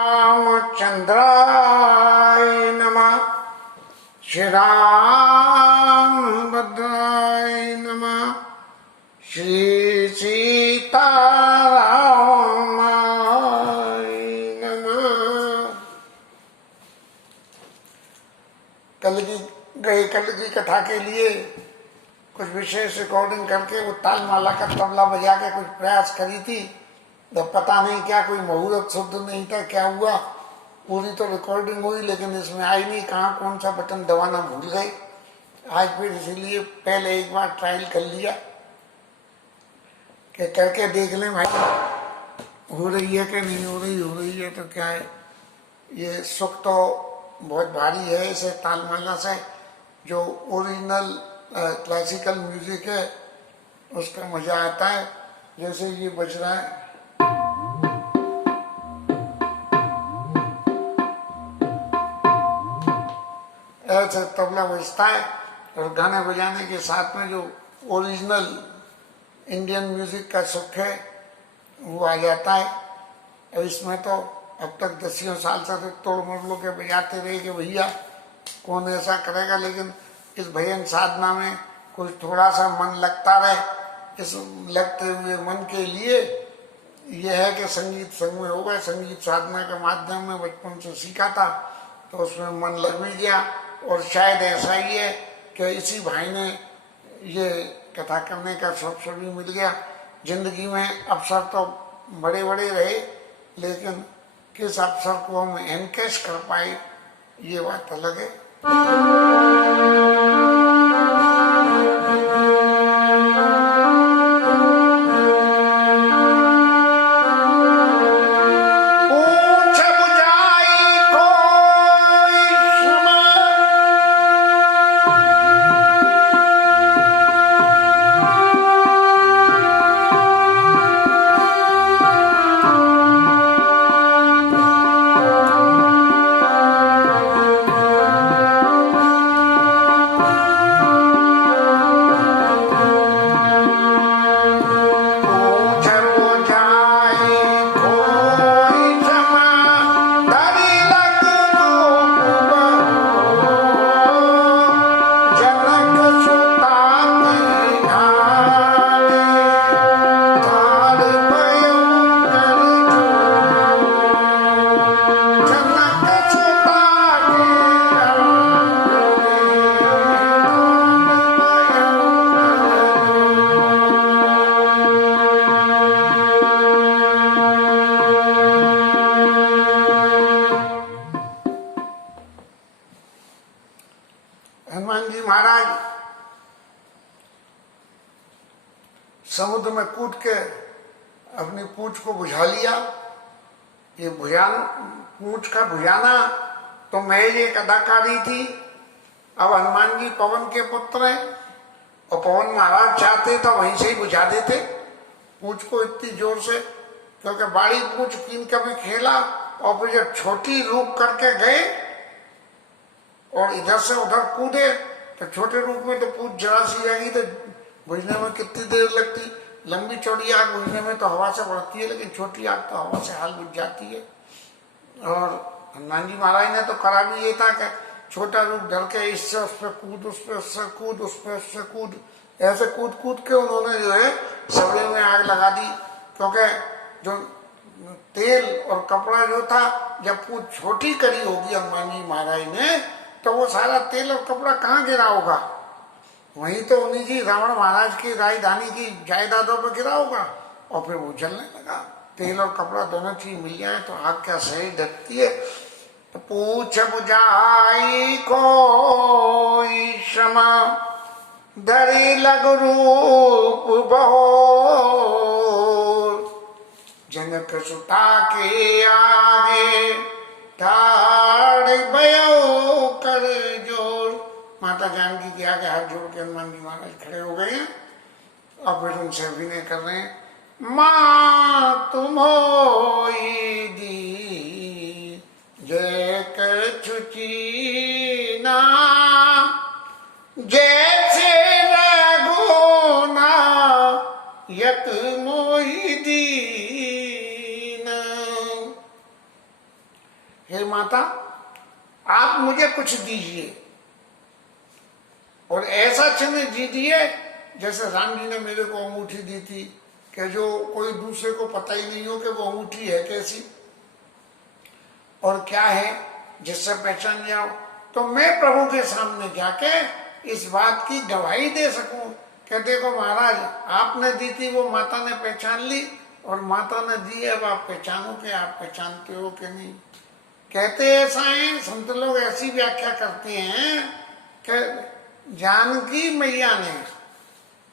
रामचंद्राय नमः। श्री रामभद्राय नमः। श्री सीतारामाय नमः। कल की कथा के लिए कुछ विशेष रिकॉर्डिंग करके वो तालमाला का तबला बजा के कुछ प्रयास करी थी, तो पता नहीं क्या कोई मुहूर्त शुद्ध नहीं था, क्या हुआ। पूरी तो रिकॉर्डिंग हुई लेकिन इसमें आई नहीं, कहाँ कौन सा बटन दबाना भूल गए। आज फिर इसीलिए पहले एक बार ट्रायल कर लिया कि करके देख लें भाई हो रही है कि नहीं हो रही है तो क्या है। ये सुख तो बहुत भारी है इसे तालमाला से। जो ओरिजिनल क्लासिकल म्यूजिक है उसका मजा आता है, जैसे ये बज रहा है। ऐसे तबला बजता है और गाने बजाने के साथ में जो ओरिजिनल इंडियन म्यूजिक का सुख है वो आ जाता है। और इसमें तो अब तक दसियों साल से तो तोड़ मोड़ के बजाते रहे कि भैया कौन ऐसा करेगा, लेकिन इस भजन साधना में कुछ थोड़ा सा मन लगता रहे। इस लगते हुए मन के लिए यह है कि संगीत संग में हो गए। संगीत साधना के माध्यम में बचपन से सीखा था तो उसमें मन लग भी गया। और शायद ऐसा ही है कि इसी भाई ने ये कथा करने का अवसर भी मिल गया। जिंदगी में अवसर तो बड़े बड़े रहे, लेकिन किस अवसर को हम एनकेश कर पाए ये बात अलग है। हनुमान जी महाराज समुद्र में कूद के अपनी पूंछ को बुझा लिया। ये पूंछ का बुझाना तो महज एक अदाकारी थी। अब हनुमान जी पवन के पुत्र हैं और पवन महाराज चाहते तो वहीं से ही बुझा देते पूंछ को इतनी जोर से, क्योंकि बड़ी पूंछ कीन कभी खेला और फिर जब छोटी रूप करके गए और इधर से उधर कूदे तो छोटे रूप में तो पूंछ जरा सी रहेगी तो बुझने में कितनी देर लगती। लंबी चौड़ी आग बुझने में तो हवा से बढ़ती है, लेकिन छोटी आग तो हवा से हाल बुझ जाती है। और हनुमान जी महाराज ने तो करा भी ये था कि छोटा रूप धर के इससे उस पर कूद, उस पर उससे कूद, उस पर उससे कूद, ऐसे कूद कूद के उन्होंने जो है सबले में आग लगा दी। क्योंकि जो तेल और कपड़ा जो था, जब पूंछ छोटी करी होगी हनुमान जी महाराज ने तो वो सारा तेल और कपड़ा कहाँ गिरा होगा, वहीं तो उन्हीं जी रावण महाराज की राजधानी की जायदादों पर गिरा होगा। और फिर वो जलने लगा। तेल और कपड़ा दोनों चीज मिल जाए तो आग क्या सही ढकती है। तो पूछ बुझाई कोई क्षमा धरी लग रूप बहोर, जनक सुता के आगे ठाड़ भयो कर जोर। माता जानकी के आगे हाथ जोड़ के हनुमान जी महाराज खड़े हो गए हैं और फिर उनसे अभिनय कर रहे हैं। माँ तुम होई दी जय कछुचीना, जैसे रघुना यक मोहि दीना। हे माता आप मुझे कुछ दीजिए, और ऐसा चिन्ह दीजिए जैसे राम जी ने मेरे को अंगूठी दी थी, कि जो कोई दूसरे को पता ही नहीं हो कि वो अंगूठी है कैसी और क्या है, जिससे पहचान जाओ। तो मैं प्रभु के सामने जाके इस बात की गवाही दे सकूं कि देखो महाराज आपने दी थी, वो माता ने पहचान ली और माता ने दी, अब आप पहचानो कि आप पहचानते हो कि नहीं। कहते ऐसा है, संत लोग ऐसी व्याख्या करते हैं कि जानकी मैया ने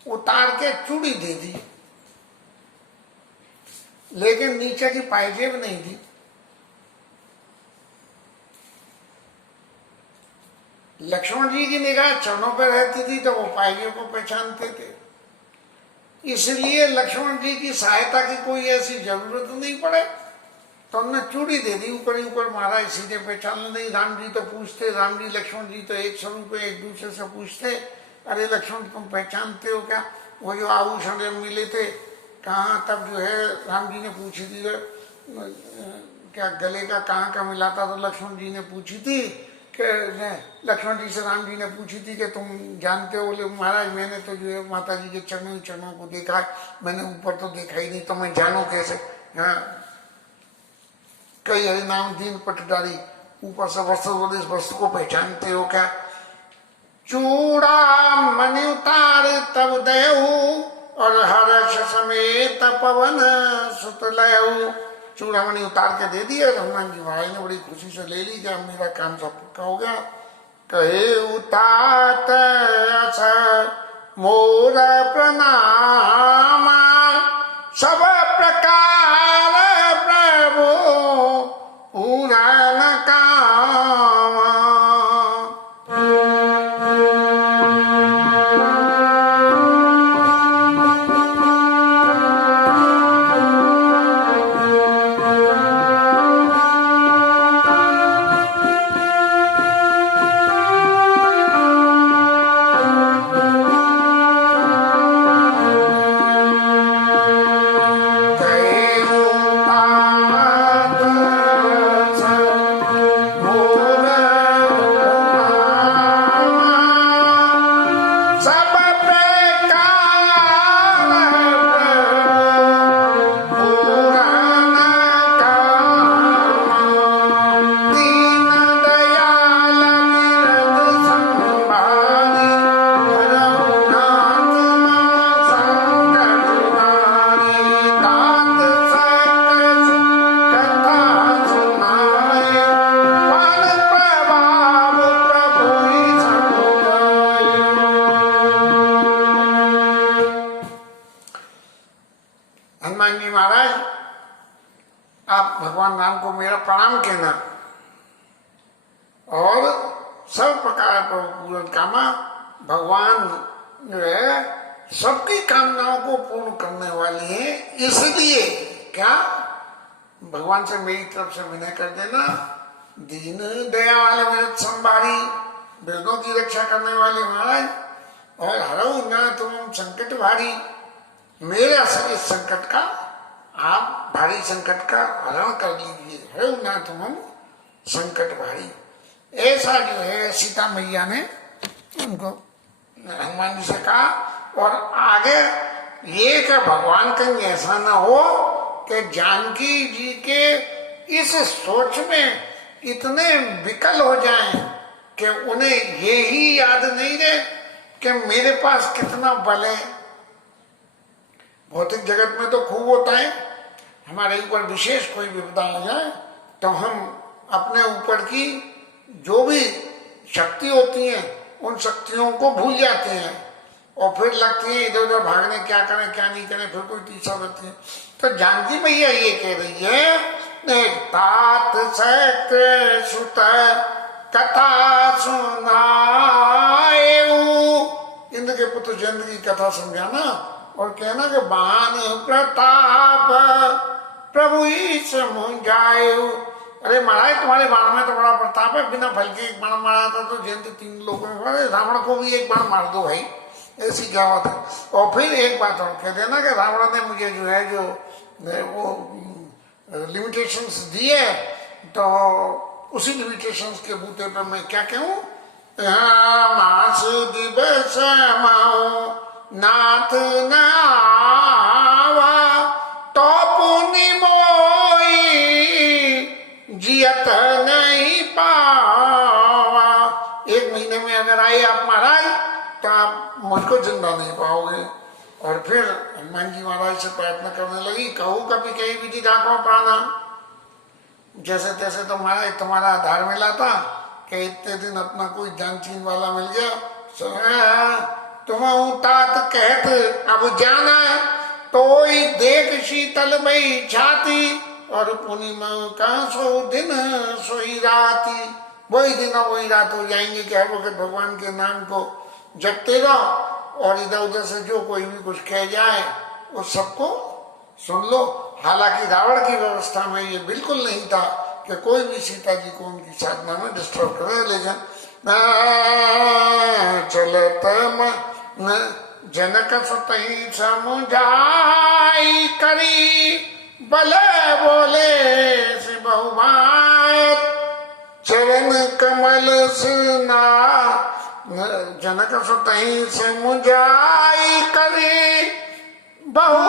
उतार के चूड़ी दे दी, लेकिन नीचे की पायजेब नहीं दी। लक्ष्मण जी की निगाह चरणों पर रहती थी तो वो पायजेब को पहचानते थे, इसलिए लक्ष्मण जी की सहायता की कोई ऐसी जरूरत नहीं पड़े, तो हमने चूड़ी दे दी ऊपर ही ऊपर। महाराज सीधे पहचान नहीं। राम जी तो पूछते, राम जी लक्ष्मण जी तो एक स्वरूप है, एक दूसरे से पूछते, अरे लक्ष्मण तुम पहचानते हो क्या, वो जो आभूषण मिले थे कहाँ, तब जो है राम जी ने पूछी थी क्या गले का कहाँ का मिला था, तो लक्ष्मण जी ने पूछी थी कि लक्ष्मण जी से राम जी ने पूछी थी कि तुम जानते हो। बोले महाराज मैंने तो जो है माता जी के चरणों को देखा है, मैंने ऊपर तो देखा ही नहीं, तो मैं जानू कैसे। हाँ, कई हरि नाम दीन पटदारी, ऊपर से वस्त्र बोले इस वस्तु को पहचानते हो क्या। चूड़ा मणि उतार तब दयऊ, और हर्ष समेत पवन सुत लयऊ। चूड़ामणि उतार के दे दिया, हनुमान जी महाराज ने बड़ी खुशी से ले ली कि अब मेरा काम सब पक्का हो गया। कहे उतात अस मोर प्रणाम, सब प्रकार प्रभु पूरन काम। हनुमान जी महाराज आप भगवान राम को मेरा प्रणाम कहना, और सब प्रकार पूर्ण कामा, भगवान जो है सबकी कामनाओं को पूर्ण करने वाली है, इसलिए क्या भगवान से मेरी तरफ से विनय कर देना। दीन दयाल विरत संभारी, वेदों की रक्षा करने वाले महाराज, और हरऊ ना तुम संकट भारी, मेरे असली संकट का आप भारी संकट का हरण कर लीजिए। हरऊ ना तुम संकट भारी, ऐसा जो है सीता मैया ने उनको हनुमान जी से कहा। और आगे ये कि भगवान कहीं ऐसा ना हो कि जानकी जी के इस सोच में इतने विकल हो जाएं कि उन्हें ये ही याद नहीं रहे कि मेरे पास कितना बल है। भौतिक जगत में तो खूब होता है, हमारे ऊपर विशेष कोई विपदा आ जाए तो हम अपने ऊपर की जो भी शक्ति होती है उन शक्तियों को भूल जाते हैं, और फिर लगती है इधर उधर भागने, क्या करें क्या नहीं करें, फिर कोई तीसरा लगती है। तो जानकी मैया ये कह रही है, तात सक सुत कथा सुनाएऊ, इंद्र के पुत्र जयंत की कथा समझाना और कहना कि बाण प्रताप प्रभु ही समझाएऊ। अरे महाराज तुम्हारे बाण में तो बड़ा प्रताप है, बिना फल के एक बाण मारा था तो जयंत 3 लोगों में, रावण को भी एक बाण मार दो भाई, ऐसी क्या बात है। और फिर एक बात और कह देना कि रावण ने मुझे जो है जो वो लिमिटेशंस दिए तो उसी लिमिटेशंस के बूते पर मैं क्या कहूं, मास दिवस माओ नाथ न आवा तो पुनि मोई जियत नहीं पावा। एक महीने में अगर आए आप महाराज तो आप मुझको जिंदा नहीं पाओगे। और फिर हनुमान जी महाराज से प्रार्थना करने लगी, कहूँ कभी कहीं विधि राखो प्राणा। जैसे तैसे तो महाराज तुम्हारा आधार मिला था कि इतने दिन अपना कोई जानचीन वाला मिल गया। तुम तात कहत अब जाना तो देख शीतल मई छाती और पूर्णिमा का सो दिन सोई राती। वही दिन और वही रात हो जाएंगे कि हर वक्त भगवान के नाम को जपते रहो और इधर उधर से जो कोई भी कुछ कह जाए उस सबको सुन लो। हालांकि रावण की व्यवस्था में ये बिल्कुल नहीं था कि कोई भी सीता जी को उनकी साधना में डिस्टर्ब करे। लेकिन चलत जनक सुतहि समुझाई करी बल बोले से बहुबात चरण कमल सुना। जनक सुतहि समुझाई करी बहु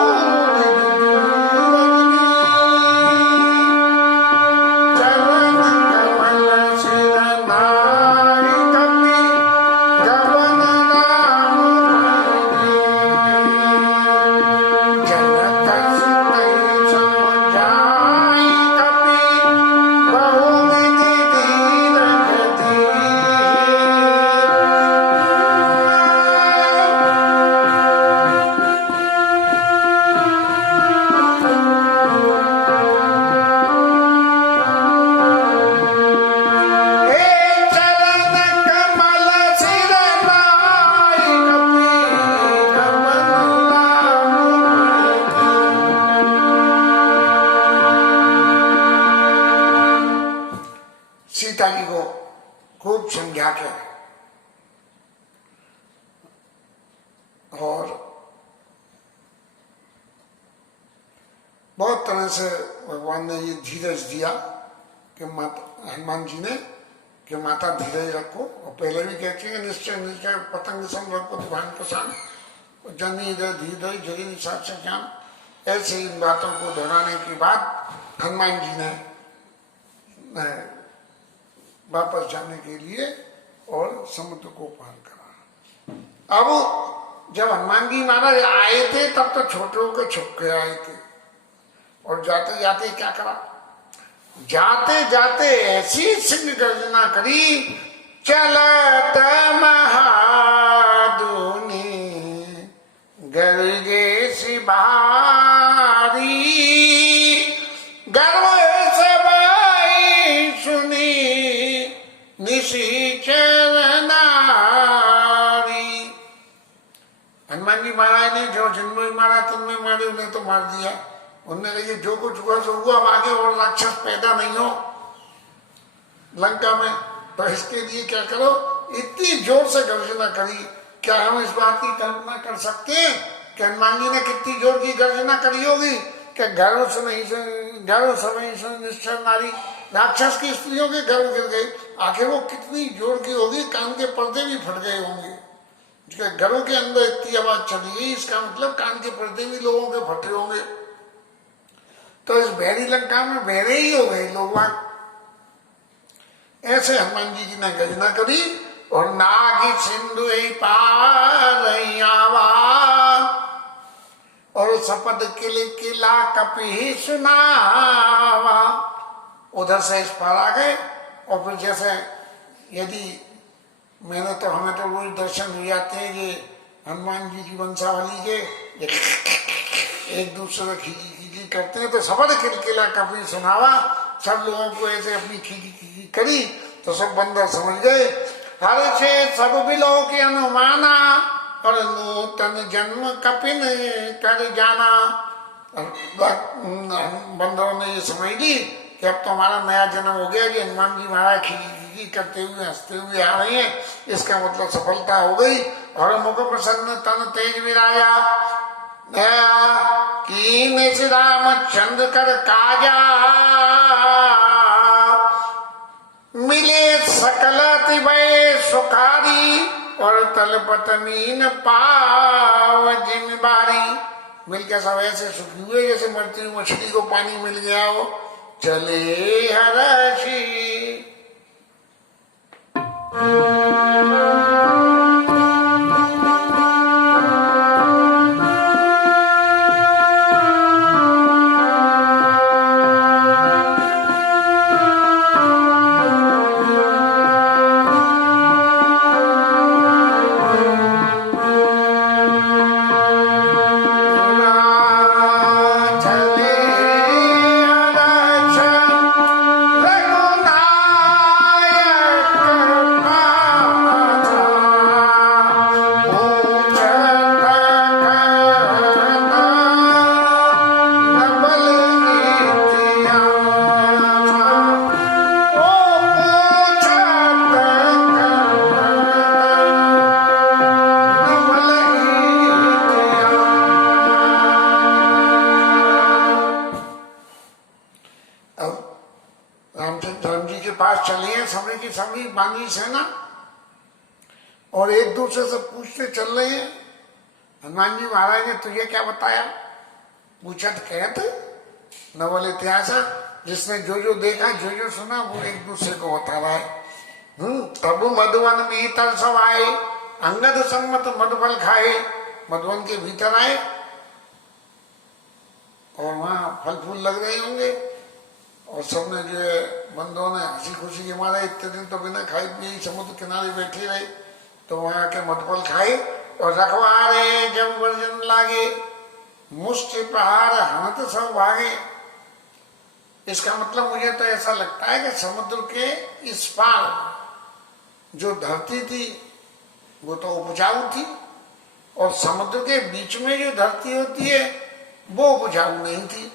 सीता जी को खूब समझा के और बहुत तरह से भगवान ने ये धीरज दिया कि माता हनुमान जी ने कि माता धीरज रखो। और पहले भी कहते हैं निश्चय निश्चय पतंग सम रखो ध्यान प्रसान जनी धीरज जगी निषाद से ज्ञान। ऐसे इन बातों को दोहराने के बाद हनुमान जी ने वापस जाने के लिए और समुद्र को पार करा। अब जब हनुमान जी महाराज आए थे तब तो छोटे होकर छुप के आए थे और जाते जाते क्या करा, जाते जाते ऐसी सिंह गर्जना करी चलत महादुनी गर्जे सी भारी गर्व से बाई सुनी निशीचर नारी। हनुमान जी महाराज ने जो जिनमें मारा तिनमें मारे, उन्हें तो मार दिया। उन्होंने कहा जो कुछ हुआ सो हुआ, अब आगे और राक्षस पैदा नहीं हो लंका में, तो इसके लिए क्या करो। इतनी जोर से गर्जना करी। क्या हम इस बात की कल्पना कर सकते हैं कि हनुमान जी ने कितनी जोर की गर्जना करी होगी कि घरों से नहीं घरों समय से निश्चर नारी, राक्षस की स्त्रियों के घर गिर गए। आखिर वो कितनी जोर की होगी, कान के पर्दे भी फट गए होंगे। घरों के अंदर इतनी आवाज चली गई, इसका मतलब कान के पर्दे भी लोगों के फटे होंगे। तो इस बहरी लंका में बहरे ही हो गए लोग। ऐसे हनुमान जी ने गर्जना करी और नागी सिंधु पार आवा और सपद किला कपि सुनावा। उधर से इस पार आ गए और फिर जैसे यदि मैंने तो हमें तो रोज दर्शन हो जाते हैं ये हनुमान जी की वंशावली के, एक दूसरे को खींची खींची करते हैं। तो सपद किला कपि सुनावा, सब लोगों को ऐसे अपनी खींची खींची करी तो सब बंदर समझ गए। हर से सब बिलो के अनुमाना और नूतन जन्म कपिन कर जाना। बंदरों ने ये समझ ली कि अब तो हमारा नया जन्म हो गया कि हनुमान जी महाराज खींची करते हुए हंसते हुए आ रहे हैं, इसका मतलब सफलता हो गई। और मुख प्रसन्न तन तेज विराया कीन रामचंद्र कर काजा मिले सकल तिभय सुखारी और तलपत मीन पाव जिम्मेदारी। मिल के सब ऐसे सुखी हुए जैसे मरती हुई मछली को पानी मिल गया हो। चले हरषी सभी बानी सेना और एक दूसरे से पूछते चल रहे हैं, हनुमान जी महाराज ने तुझे क्या बताया? पूछा तो कहते नवल इतिहास, जिसने जो जो देखा जो जो सुना वो एक दूसरे को बता रहा है। तब मधुवन में भीतर सब आए, अंगद सम्मत मधुफल खाए। मधुवन के भीतर आए और वहां फल फूल लग रहे होंगे और सबने जो है बंदों ने हंसी खुशी के मारे इतने दिन तो बिना खाई पिए समुद्र किनारे बैठे रहे, तो वहां के मधुफल खाए और रखवारे जब वर्जन लागे, मुष्टि प्रहार हनत सब भागे। इसका मतलब मुझे तो ऐसा लगता है कि समुद्र के इस पार जो धरती थी वो तो उपजाऊ थी और समुद्र के बीच में जो धरती होती है वो उपजाऊ नहीं थी।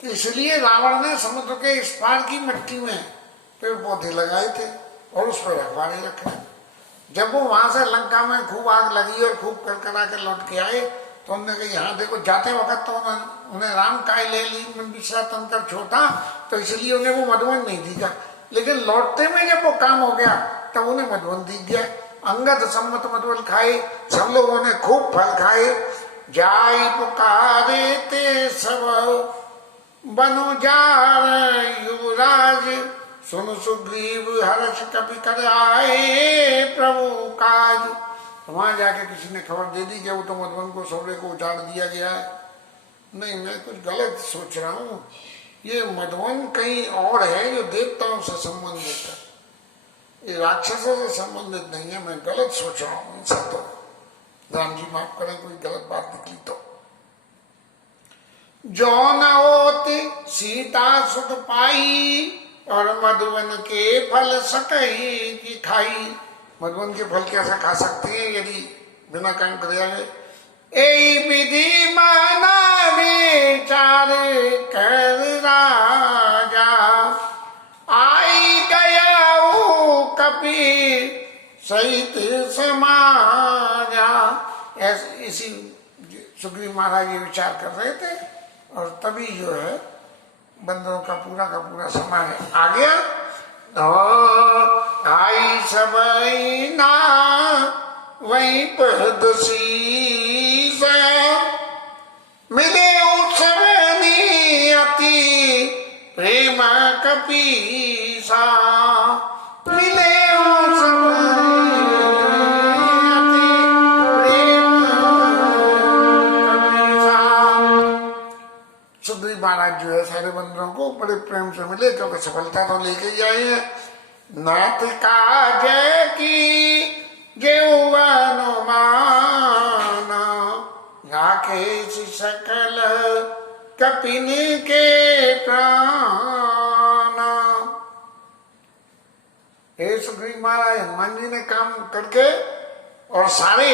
तो इसलिए रावण ने समुद्र के इस पार की मिट्टी में पेड़ पौधे लगाए थे और उस पर रखवारे रखे। जब वो वहां से लंका में खूब आग लगी और खूब करकरा के लौट के आए तो उन्होंने कहा यहाँ देखो, जाते वक्त तो उन्हें राम काय ले ली मन विश्रा तंत्र छोटा, तो इसलिए उन्हें वो मधुवन नहीं दिखा। लेकिन लौटते में जब वो काम हो गया तब उन्हें मधुवन दिख गया। अंगद सम्मत मधुवन खाए, सब लोगों ने खूब फल खाए। जाई पुकारे ते सब बनु जार युवराज, सुन सुग्रीव हर्ष कपि कर आए प्रभु काज। वहां जाके किसी ने खबर दे दी कि वो तो मधुवन को सौरे को उजाड़ दिया गया है। नहीं, मैं कुछ गलत सोच रहा हूँ, ये मधुवन कहीं और है जो देवताओं से संबंधित है, ये राक्षसों से संबंधित नहीं है। मैं गलत सोच रहा हूँ। ऐसा तो राम जी माफ करें, कोई गलत बात निकली तो। जो न होती सीता सुख पाई और मधुवन के फल सकई की खाई। मधुवन के फल कैसा खा सकते हैं यदि बिना काम करे गए। ए विधि माना विचार कर राजा, आई गया कपि सहित समाजा। इसी सुग्रीव महाराज ये विचार कर रहे थे और तभी जो है बंदरों का पूरा समय आ गया। आई सब ना वहीं परदसी मिले उत्सवनी अति प्रेम कपीसा। मिले महाराज जो है सारे बंदरों को बड़े प्रेम से मिले क्योंकि सफलता तो लेके ही आए हैं। नाथ काज की अनुमान राकेश सकल कपिन के प्राण। हे सुग्रीव महाराज, हनुमान जी ने काम करके और सारे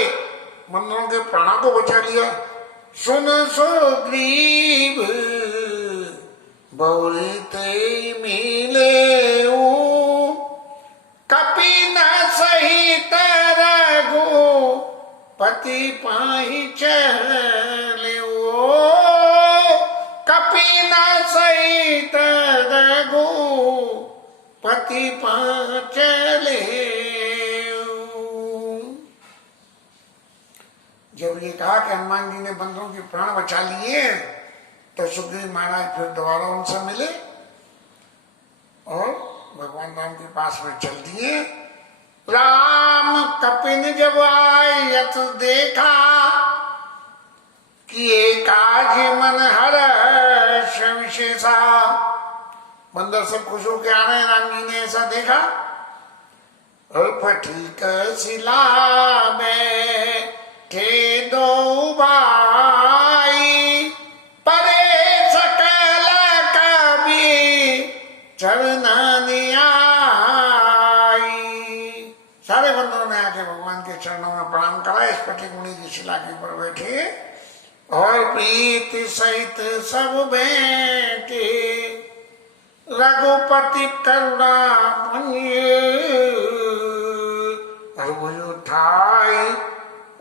बंदरों के प्राणों को बचा लिया। सुन सुग्रीव बहुते मिले कपिन सहित रघु पति पाहि चले। कपिन सहित रघु पति चले। जब ये कहा कि हनुमान जी ने बंदरों के प्राण बचा लिए, तो सुग्रीव महाराज फिर दोबारा उनसे मिले और भगवान राम के पास में चल दिए। राम कपिन जब आयत देखा, किए काज मन हर्ष विशेषा। बंदर सब खुश होके आ रहे हैं, राम जी ने ऐसा देखा। फटीक शिला में थे दो भाई, परे सकल कवि चरणन आई। सारे बंदरों ने आके भगवान के चरणों में प्रणाम करा। इस फटीक मुनि की शिला के ऊपर बैठे और प्रीति सहित सब बैठे, रघुपति करुणा भुज उठाई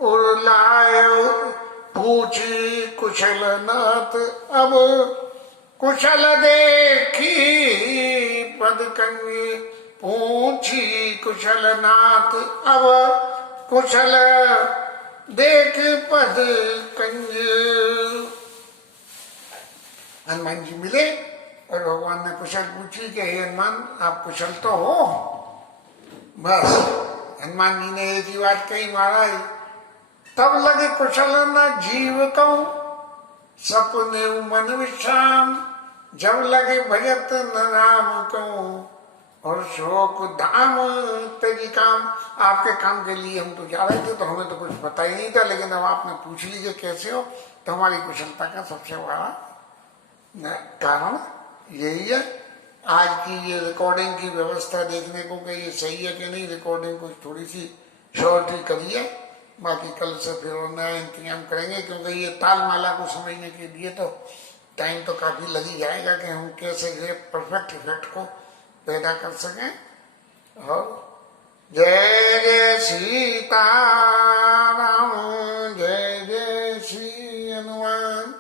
उड़लायो, पूछी कुशल नाथ अब कुशल देखी पद कंगी। पूछी कुशल नाथ अब कुशल देख पद कंज। हनुमान जी मिले और भगवान ने कुशल पूछी कि हे हनुमान, आप कुशल तो हो? बस हनुमान जी ने एक ही बात कही, महाराज तब लगे कुशल न जीव कहूं, सपने मन विश्राम। जब लगे भजत न राम कहूं, और शोक धाम तेरी काम। आपके काम के लिए हम तो जा रहे थे, तो हमें तो कुछ पता ही नहीं था, लेकिन अब आपने पूछ लीजिए कैसे हो, तो हमारी कुशलता का सबसे बड़ा कारण यही है। आज की ये रिकॉर्डिंग की व्यवस्था देखने को कि ये सही है कि नहीं, रिकॉर्डिंग को थोड़ी सी शॉर्ट करिए, बाकी कल से फिर नया इंतजाम करेंगे, क्योंकि ये ताल माला को समझने के लिए तो टाइम तो काफी लग ही जाएगा कि हम कैसे ये परफेक्ट इफेक्ट को पैदा कर सकें। और जय जय सीता राम, जय जय श्री हनुमान।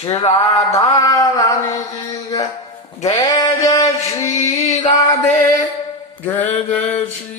श्री राधा रानी की जय, जय जय श्री राधे, जय जय श्री